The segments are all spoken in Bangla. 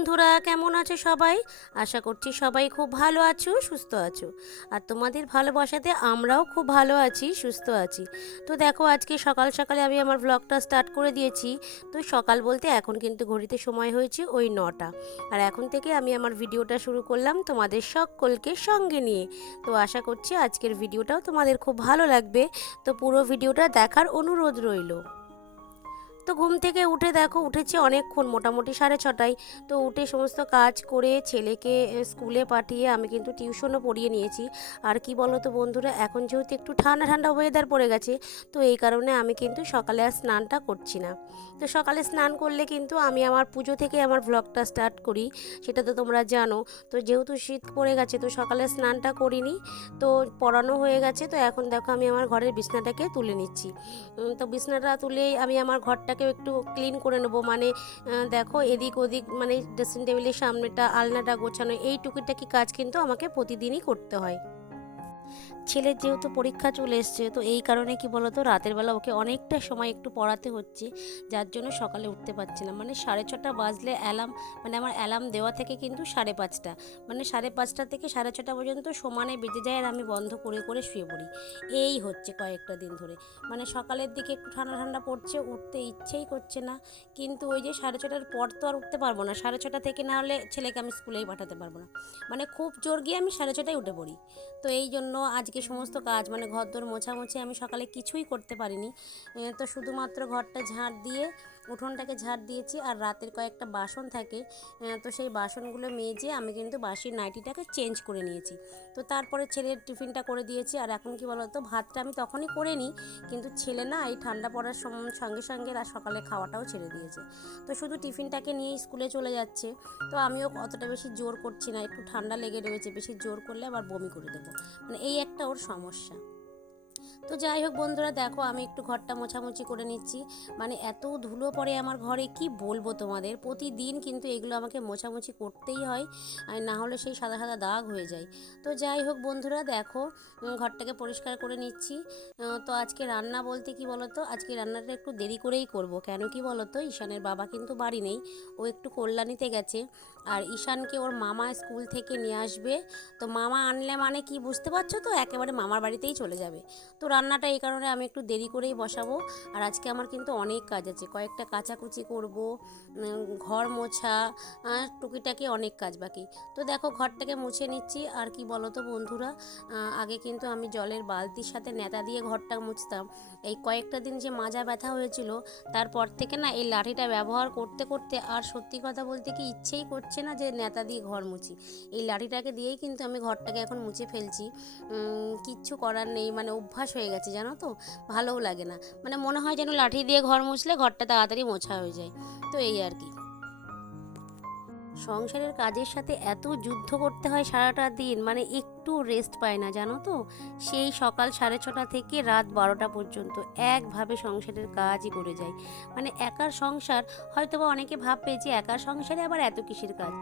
বন্ধুরা, কেমন আছো সবাই? আশা করছি সবাই খুব ভালো আছো, সুস্থ আছো। আর তোমাদের ভালোবাসাতে আমরাও খুব ভালো আছি, সুস্থ আছি। তো দেখো, আজকে সকাল সকালে আমি আমার ব্লগটা স্টার্ট করে দিয়েছি। তো সকাল বলতে এখন কিন্তু ঘড়িতে সময় হয়েছে ওই 9টা। আর এখন থেকে আমি আমার ভিডিওটা শুরু করলাম তোমাদের সকলকে সঙ্গে নিয়ে। তো আশা করছি আজকের ভিডিওটাও তোমাদের খুব ভালো লাগবে। তো পুরো ভিডিওটা দেখার অনুরোধ রইল। তো ঘুম থেকে উঠে দেখো, উঠেছি অনেকক্ষণ, মোটামুটি 6:30টায়। তো উঠে সমস্ত কাজ করে ছেলেকে স্কুলে পাঠিয়ে আমি কিন্তু টিউশনও পড়িয়ে নিয়েছি। আর কি বলো তো বন্ধুরা, এখন যেহেতু একটু ঠান্ডা ঠান্ডা ওয়েদার পড়ে গেছে, তো এই কারণে আমি কিন্তু সকালে আর স্নানটা করছি না। তো সকালে স্নান করলে কিন্তু আমি আমার পুজো থেকে আমার ভ্লগটা স্টার্ট করি, সেটা তো তোমরা জানো। তো যেহেতু শীত পড়ে গেছে, তো সকালে স্নানটা করিনি। তো পড়ানো হয়ে গেছে। তো এখন দেখো আমি আমার ঘরের বিছনাটাকে তুলে নিচ্ছি। তো বিছনাটা তুলেই আমি আমার ঘরটাকেও একটু ক্লিন করে নেবো, মানে দেখো এদিক ওদিক, মানে ড্রেসিং টেবিলের সামনেটা, আলনাটা গোছানো, এই টুকিটাকি কাজ কিন্তু আমাকে প্রতিদিনই করতে হয়। ছেলের যেহেতু পরীক্ষা চলে এসছে, তো এই কারণে কি বলতো, রাতের বেলা ওকে অনেকটা সময় একটু পড়াতে হচ্ছে, যার জন্য সকালে উঠতে পারছি না। মানে 6:30 বাজলে অ্যালার্ম, মানে আমার অ্যালার্ম দেওয়া থেকে কিন্তু 5:30, মানে 5:30 থেকে 6:30 পর্যন্ত সমানে বেজে যায়, আর আমি বন্ধ করে করে শুয়ে পড়ি। এই হচ্ছে কয়েকটা দিন ধরে। মানে সকালের দিকে একটু ঠান্ডা ঠান্ডা পড়ছে, উঠতে ইচ্ছেই করছে না। কিন্তু ওই যে 6:30টার পর তো আর উঠতে পারবো না, 6:30 থেকে না হলে ছেলেকে আমি স্কুলেই পাঠাতে পারবো না। মানে খুব জোর গিয়ে আমি 6:30টায় উঠে পড়ি। তো এই জন্য আজকে সমস্ত কাজ, মানে ঘরদোর মোছামুছি আমি সকালে কিছুই করতে পারিনি। তো শুধুমাত্র ঘরটা ঝাড় দিয়ে, উঠোনটাকে ঝাড় দিয়েছি। আর রাতের কয়েকটা বাসন থাকে, তো সেই বাসনগুলো মেজে আমি কিন্তু বাসির নাইটিটাকে চেঞ্জ করে নিয়েছি। তো তারপরে ছেলের টিফিনটা করে দিয়েছি। আর এখন কি বলতো, ভাতটা আমি তখনই করে নিই, কিন্তু ছেলে না এই ঠান্ডা পড়ার সঙ্গে সঙ্গে সকালে খাওয়াটাও ছেড়ে দিয়েছে। তো শুধু টিফিনটাকে নিয়েই স্কুলে চলে যাচ্ছে। তো আমিও অতটা বেশি জোর করছি না, একটু ঠান্ডা লেগে রয়েছে, বেশি জোর করলে আবার বমি করে দেবো, মানে এই একটা ওর সমস্যা। তো যাই হোক বন্ধুরা, দেখো আমি একটু ঘরটা মোছামুছি করে নিচ্ছি। মানে এত ধুলো পড়ে আমার ঘরে, কি বলবো তোমাদের, প্রতিদিন কিন্তু এগুলো আমাকে মোছামুছি করতেই হয়, আর না হলে সেই সাদা সাদা দাগ হয়ে যায়। তো যাই হোক বন্ধুরা, দেখো ঘরটাকে পরিষ্কার করে নিচ্ছি। তো আজকে রান্না বলতে কি বলো তো, আজকে রান্নাটা একটু দেরি করেই করব। কেন কি বলো তো, ঈশানের বাবা কিন্তু বাড়ি নেই, ও একটু কল্যাণীতে গেছে। আর ঈশানকে ওর মামা স্কুল থেকে নিয়ে আসবে। তো মামা আনলে মানে কি বুঝতে পারছো তো, একেবারে মামার বাড়িতেই চলে যাবে। তো রান্নাটা এই কারণে আমি একটু দেরি করেই বসাবো। আর আজকে আমার কিন্তু অনেক কাজ আছে, কয়েকটা কাচাকুচি করব, ঘর মোছা, টুকিটাকি অনেক কাজ বাকি। তো দেখো ঘরটাকে মুছে নিচ্ছি। আর কি বলো তো বন্ধুরা, আগে কিন্তু আমি জলের বালতির সাথে নেতা দিয়ে ঘরটা মুছতাম। এই কয়েকটা দিন যে মাজা ব্যথা হয়েছিল, তারপর থেকে না এই লাঠিটা ব্যবহার করতে করতে আর সত্যি কথা বলতে কি ইচ্ছেই করছে না যে নেতা দিয়ে ঘর মুছি। এই লাঠিটাকে দিয়েই কিন্তু আমি ঘরটাকে এখন মুছে ফেলছি। কিচ্ছু করার নেই, মানে অভ্যাস হয়ে গেছে জানো তো, ভালোও লাগে না। মানে মনে হয় যেন লাঠি দিয়ে ঘর মুছলে ঘরটা তাড়াতাড়ি মোছা হয়ে যায়। তো এই আর কি, সংসারের কাজের সাথে এত যুদ্ধ করতে হয় সারাটা দিন, মানে একটু রেস্ট পায় না জানো তো। সেই সকাল 6:30 থেকে রাত 12টা পর্যন্ত একভাবে সংসারের কাজই করে যায়। মানে একার সংসার, হয়তো বা অনেকে ভাববে যে একার সংসারে আবার এত কিসের কাজ।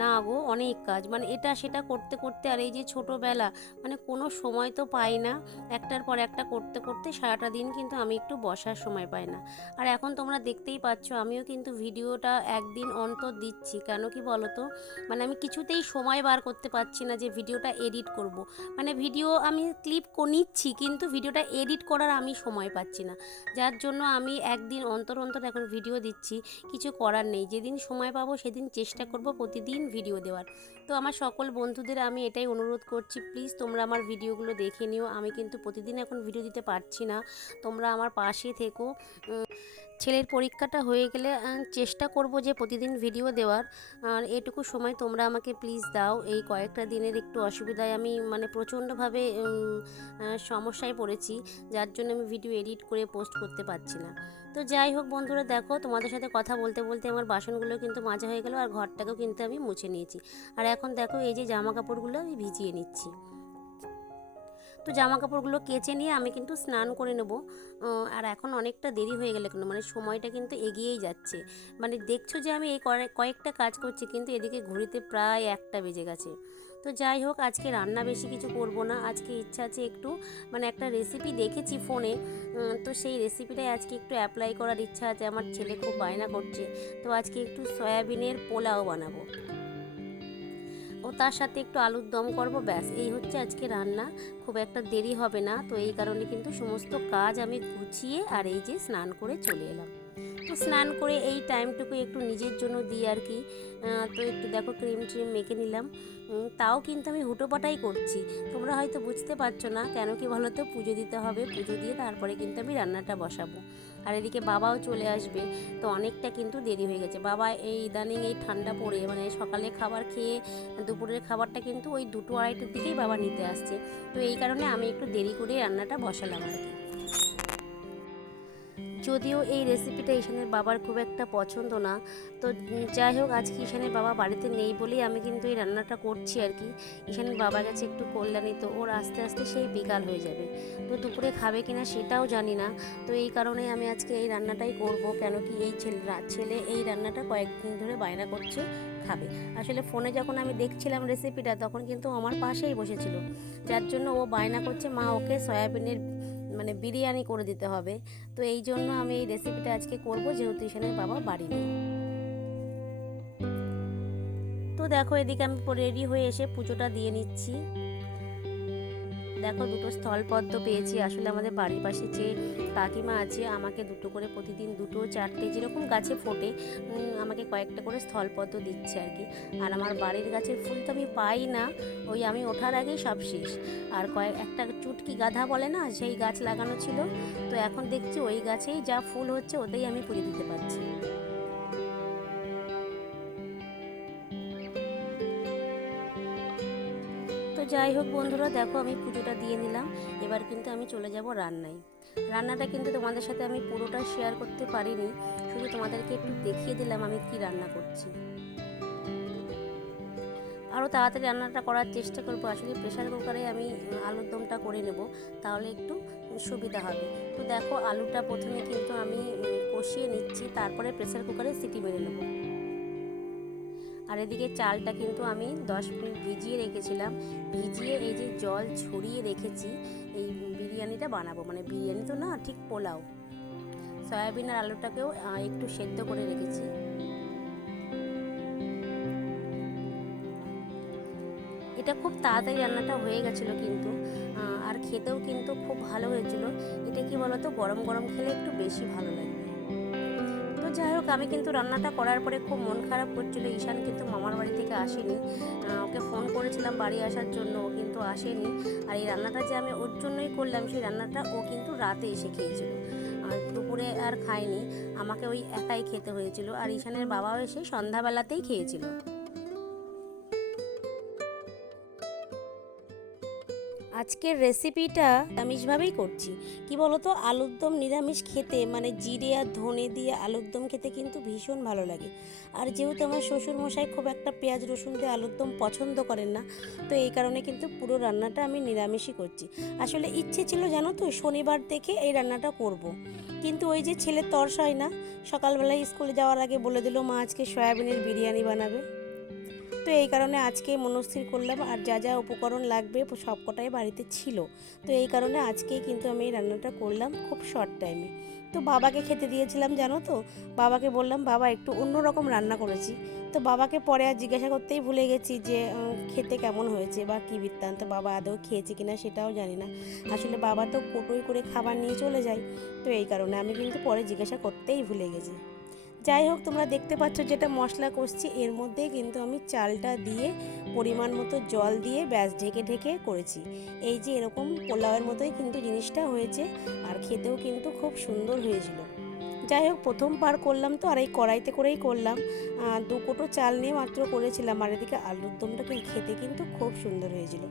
না গো, অনেক কাজ, মানে এটা সেটা করতে করতে, আর এই যে ছোটোবেলা, মানে কোনো সময় তো পাই না। একটার পর একটা করতে করতে সারাটা দিন কিন্তু আমি একটু বসার সময় পাই না। আর এখন তোমরা দেখতেই পাচ্ছ, আমিও কিন্তু ভিডিওটা একদিন অন্তর দিচ্ছি। কেন কি বলো তো, মানে আমি কিছুতেই সময় বার করতে পারছি না যে ভিডিওটা এডিট করব। মানে ভিডিও আমি ক্লিপ নিচ্ছি, কিন্তু ভিডিওটা এডিট করার আমি সময় পাচ্ছি না, যার জন্য আমি একদিন অন্তর অন্তর এখন ভিডিও দিচ্ছি। কিছু করার নেই, যেদিন সময় পাবো সেদিন চেষ্টা করব প্রতিদিন ভিডিও দেওয়ার। তো আমার সকল বন্ধুদের আমি এটাই অনুরোধ করছি, প্লিজ তোমরা আমার ভিডিওগুলো দেখে নিও। আমি কিন্তু প্রতিদিন এখন ভিডিও দিতে পারছি না, তোমরা আমার পাশে থেকো। ছেলের পরীক্ষাটা হয়ে গেলে চেষ্টা করব যে প্রতিদিন ভিডিও দেওয়ার। আর এটুকু সময় তোমরা আমাকে প্লিজ দাও। এই কয়েকটা দিনের একটু অসুবিধায় আমি মানে প্রচণ্ডভাবে সমস্যায় পড়েছি, যার জন্য আমি ভিডিও এডিট করে পোস্ট করতে পারছি না। তো যাই হোক বন্ধুরা, দেখো তোমাদের সাথে কথা বলতে বলতে আমার বাসনগুলো কিন্তু মাজা হয়ে গেল, আর ঘরটাকেও কিন্তু আমি মুছে নিয়েছি। আর এখন দেখো এই যে জামা কাপড়গুলো আমি ভিজিয়ে নিচ্ছি। তো জামা কাপড়গুলো কেচে নিয়ে আমি কিন্তু স্নান করে নেব। আর এখন অনেকটা দেরি হয়ে গেলে কেন, মানে সময়টা কিন্তু এগিয়েই যাচ্ছে। মানে দেখছো যে আমি এই কয়েকটা কাজ করছি, কিন্তু এদিকে ঘড়িতে প্রায় 1টা বেজে গেছে। তো যাই হোক, আজকে রান্না বেশি কিছু করব না। আজকে ইচ্ছা আছে একটু মানে একটা রেসিপি দেখেছি ফোনে, তো সেই রেসিপিটাই আজকে একটু অ্যাপ্লাই করার ইচ্ছা আছে। আমার ছেলে খুব বায়না করছে, তো আজকে একটু সয়াবিনের পোলাও বানাবো ও তার সাথে একটু আলুর দম করব, ব্যাস এই হচ্ছে আজকে রান্না। খুব একটা দেরি হবে না, তো এই কারণে কিন্তু সমস্ত কাজ আমি গুছিয়ে আর এই যে স্নান করে চলে এলাম। তো স্নান করে এই টাইমটুকু একটু নিজের জন্য দিই আর কি। তো একটু দেখো ক্রিম ট্রিম মেখে নিলাম, তাও কিন্তু আমি হুটোপাটাই করছি। তোমরা হয়তো বুঝতে পারছো না কেন, কি বলো তো, পুজো দিতে হবে, পুজো দিয়ে তারপরে কিন্তু আমি রান্নাটা বসাবো। আর এদিকে বাবাও চলে আসবে, তো অনেকটা কিন্তু দেরি হয়ে গেছে। বাবা এই ইদানিং এই ঠান্ডা পড়ে মানে সকালে খাবার খেয়ে দুপুরের খাবারটা কিন্তু ওই 2-2:30টার দিকেই বাবা নিতে আসছে। তো এই কারণে আমি একটু দেরি করে রান্নাটা বসালাম আর কি। যদিও এই রেসিপিটা ঈশানের বাবার খুব একটা পছন্দ না, তো যাই হোক, আজকে ঈশানের বাবা বাড়িতে নেই বলেই আমি কিন্তু এই রান্নাটা করছি আর কি। ঈশানের বাবা গেছে একটু কল্যাণী, তো ওর আস্তে আস্তে সেই বিকাল হয়ে যাবে, তো দুপুরে খাবে কিনা সেটাও জানি না। তো এই কারণেই আমি আজকে এই রান্নাটাই করব, কেন কি এই ছেলে এই রান্নাটা কয়েকদিন ধরে বায়না করছে খাবে। আসলে ফোনে যখন আমি দেখছিলাম রেসিপিটা, তখন কিন্তু আমার পাশেই বসেছিল, যার জন্য ও বায়না করছে মা ওকে সয়াবিনের মানে বিরিয়ানি করে দিতে হবে। তো এই জন্য আমি এই রেসিপিটা আজকে করব, যেহেতু ঈশানের বাবা বাড়ি নেই। তো দেখো এদিকে আমি রেডি হয়ে এসে পুজোটা দিয়ে নিচ্ছি। দেখো দুটো স্থলপদ্ম পেয়েছি। আসলে আমাদের বাড়ির পাশে যে কাকিমা আছে, আমাকে দুটো করে প্রতিদিন 2-4টে যেরকম গাছে ফোটে, আমাকে কয়েকটা করে স্থলপদ্ম দিচ্ছে আর কি। আর আমার বাড়ির গাছের ফুল তো আমি পাই না, ওই আমি ওঠার আগেই সব শেষ। আর একটা চুটকি গাধা বলে না, সেই গাছ লাগানো ছিল, তো এখন দেখছি ওই গাছেই যা ফুল হচ্ছে ওতেই আমি পুজো দিতে পারছি। তো যাই হোক বন্ধুরা, দেখো আমি পুজোটা দিয়ে নিলাম। এবার কিন্তু আমি চলে যাব রান্নায়। রান্নাটা কিন্তু তোমাদের সাথে আমি পুরোটা শেয়ার করতে পারিনি, শুধু তোমাদেরকে একটু দেখিয়ে দিলাম আমি কি রান্না করছি। আরও তাড়াতাড়ি রান্নাটা করার চেষ্টা করবো। আসলে প্রেশার কুকারে আমি আলুর দমটা করে নেব, তাহলে একটু সুবিধা হবে। তো দেখো আলুটা প্রথমে কিন্তু আমি কষিয়ে নিচ্ছি, তারপরে প্রেশার কুকারে সিটি মেরে নেব। আর এদিকে চালটা কিন্তু আমি 10 মিনিট ভিজিয়ে রেখেছিলাম। ভিজিয়ে এই যে জল ছড়িয়ে রেখেছি, এই বিরিয়ানিটা বানাবো, মানে বিরিয়ানি তো না, ঠিক পোলাও। সয়াবিন আর আলুটাকেও একটু সেদ্ধ করে রেখেছি। এটা খুব তাড়াতাড়ি রান্নাটা হয়ে গেছিলো কিন্তু, আর খেতেও কিন্তু খুব ভালো হয়েছিল। এটা কি বলতো, গরম গরম খেলে একটু বেশি ভালো লাগবে। তো যাই হোক, আমি কিন্তু রান্নাটা করার পরে খুব মন খারাপ করছিল। ঈশান কিন্তু মামার বাড়ি থেকে আসেনি, ওকে ফোন করেছিলাম বাড়ি আসার জন্য, ও কিন্তু আসেনি। আর এই রান্নাটা যে আমি ওর জন্যই করলাম, সেই রান্নাটা ও কিন্তু রাতে এসে খেয়েছিল, আর দুপুরে আর খায়নি। আমাকে ওই একাই খেতে হয়েছিল, আর ঈশানের বাবাও এসে সন্ধ্যাবেলাতেই খেয়েছিল। আজকের রেসিপিটা নিরামিষভাবেই করছি। কি বলতো, আলুর দম নিরামিষ খেতে মানে জিরে আর ধনে দিয়ে আলুর দম খেতে কিন্তু ভীষণ ভালো লাগে। আর যেহেতু আমার শ্বশুর মশাই খুব একটা পেঁয়াজ রসুন দিয়ে আলুর দম পছন্দ করেন না, তো এই কারণে কিন্তু পুরো রান্নাটা আমি নিরামিষই করছি। আসলে ইচ্ছে ছিল জানো তো, শনিবার দেখে এই রান্নাটা করব। কিন্তু ওই যে ছেলে তর্স হয় না, সকালবেলায় স্কুলে যাওয়ার আগে বলে দিল মা আজকে সয়াবিনের বিরিয়ানি বানাবে। তো এই কারণে আজকে মনস্থির করলাম, আর যা যা উপকরণ লাগবে সবকটাই বাড়িতে ছিল। তো এই কারণে আজকেই কিন্তু আমি এই রান্নাটা করলাম খুব শর্ট টাইমে। তো বাবাকে খেতে দিয়েছিলাম জানো তো, বাবাকে বললাম বাবা একটু অন্যরকম রান্না করেছি। তো বাবাকে পরে আর জিজ্ঞাসা করতেই ভুলে গেছি যে খেতে কেমন হয়েছে বা কী বৃত্তান্ত, বাবা আদৌ খেয়েছে কিনা সেটাও জানি না। আসলে বাবা তো কোটোই করে খাবার নিয়ে চলে যায়, তো এই কারণে আমি কিন্তু পরে জিজ্ঞাসা করতেই ভুলে গেছি। যাই হোক, তোমরা দেখতে পাচ্ছ যেটা মশলা কষছি, এর মধ্যেই কিন্তু আমি চালটা দিয়ে পরিমাণ মতো জল দিয়ে ব্যাস ঢেকে ঢেকে করেছি। এই যে এরকম পোলাওয়ের মতোই কিন্তু জিনিসটা হয়েছে, আর খেতেও কিন্তু খুব সুন্দর হয়েছিল। যাই হোক, প্রথমবার করলাম তো, আর এই কড়াইতে করেই করলাম। 2 কোটো চাল নিয়ে মাত্র করেছিলাম, আর এদিকে আলুর দমটা খেতে কিন্তু খুব সুন্দর হয়েছিল।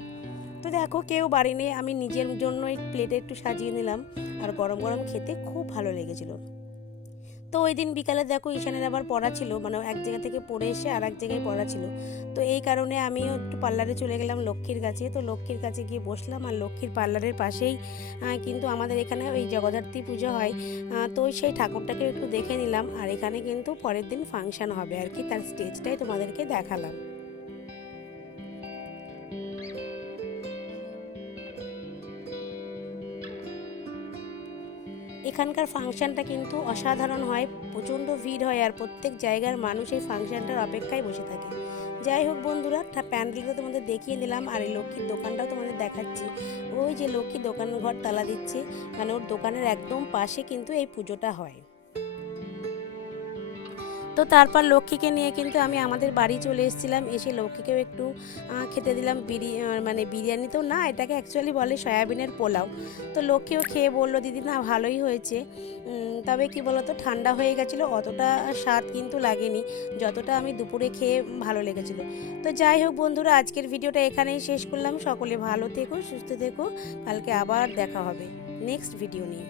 তো দেখো কেউ বাড়ি নেই, আমি নিজের জন্য এই প্লেটে একটু সাজিয়ে নিলাম, আর গরম গরম খেতে খুব ভালো লেগেছিলো। তো ওই দিন বিকালে দেখো ঈশানের আবার পড়া ছিল, মানে এক জায়গা থেকে পড়ে এসে আর এক জায়গায় পড়া ছিল। তো এই কারণে আমিও একটু পার্লারে চলে গেলাম লক্ষ্মীর কাছে। তো লক্ষ্মীর কাছে গিয়ে বসলাম, আর লক্ষ্মীর পার্লারের পাশেই কিন্তু আমাদের এখানে ওই জগদ্ধাত্রী পুজো হয়। তো সেই ঠাকুরটাকে একটু দেখে নিলাম, আর এখানে কিন্তু পরের দিন ফাংশান হবে আর কি, তার স্টেজটাই তোমাদেরকে দেখালাম। এখানকার ফাংশনটা কিন্তু অসাধারণ হয়, প্রচণ্ড ভিড় হয় আর প্রত্যেক জায়গার মানুষ এই ফাংশনটার অপেক্ষায় বসে থাকে। যাই হোক বন্ধুরা, প্যান্ডেলটা তোমাদের দেখিয়ে দিলাম আর এই লক্ষ্মীর দোকানটাও তোমাদের দেখাচ্ছি। ওই যে লক্ষ্মী দোকান ঘর তালা দিচ্ছে, মানে ওর দোকানের একদম পাশে কিন্তু এই পুজোটা হয়। তো তারপর লক্ষ্মীকে নিয়ে কিন্তু আমি আমাদের বাড়ি চলে এসেছিলাম। এসে লক্ষ্মীকেও একটু খেতে দিলাম মানে বিরিয়ানি তো না, এটাকে অ্যাকচুয়ালি বলে সয়াবিনের পোলাও। তো লক্ষ্মীও খেয়ে বললো দিদি না ভালোই হয়েছে, তবে কি বলতো ঠান্ডা হয়ে গেছিলো, অতটা স্বাদ কিন্তু লাগেনি যতটা আমি দুপুরে খেয়ে ভালো লেগেছিলো। তো যাই হোক বন্ধুরা, আজকের ভিডিওটা এখানেই শেষ করলাম। সকলে ভালো থেকো, সুস্থ থেকো, কালকে আবার দেখা হবে নেক্সট ভিডিও নিয়ে।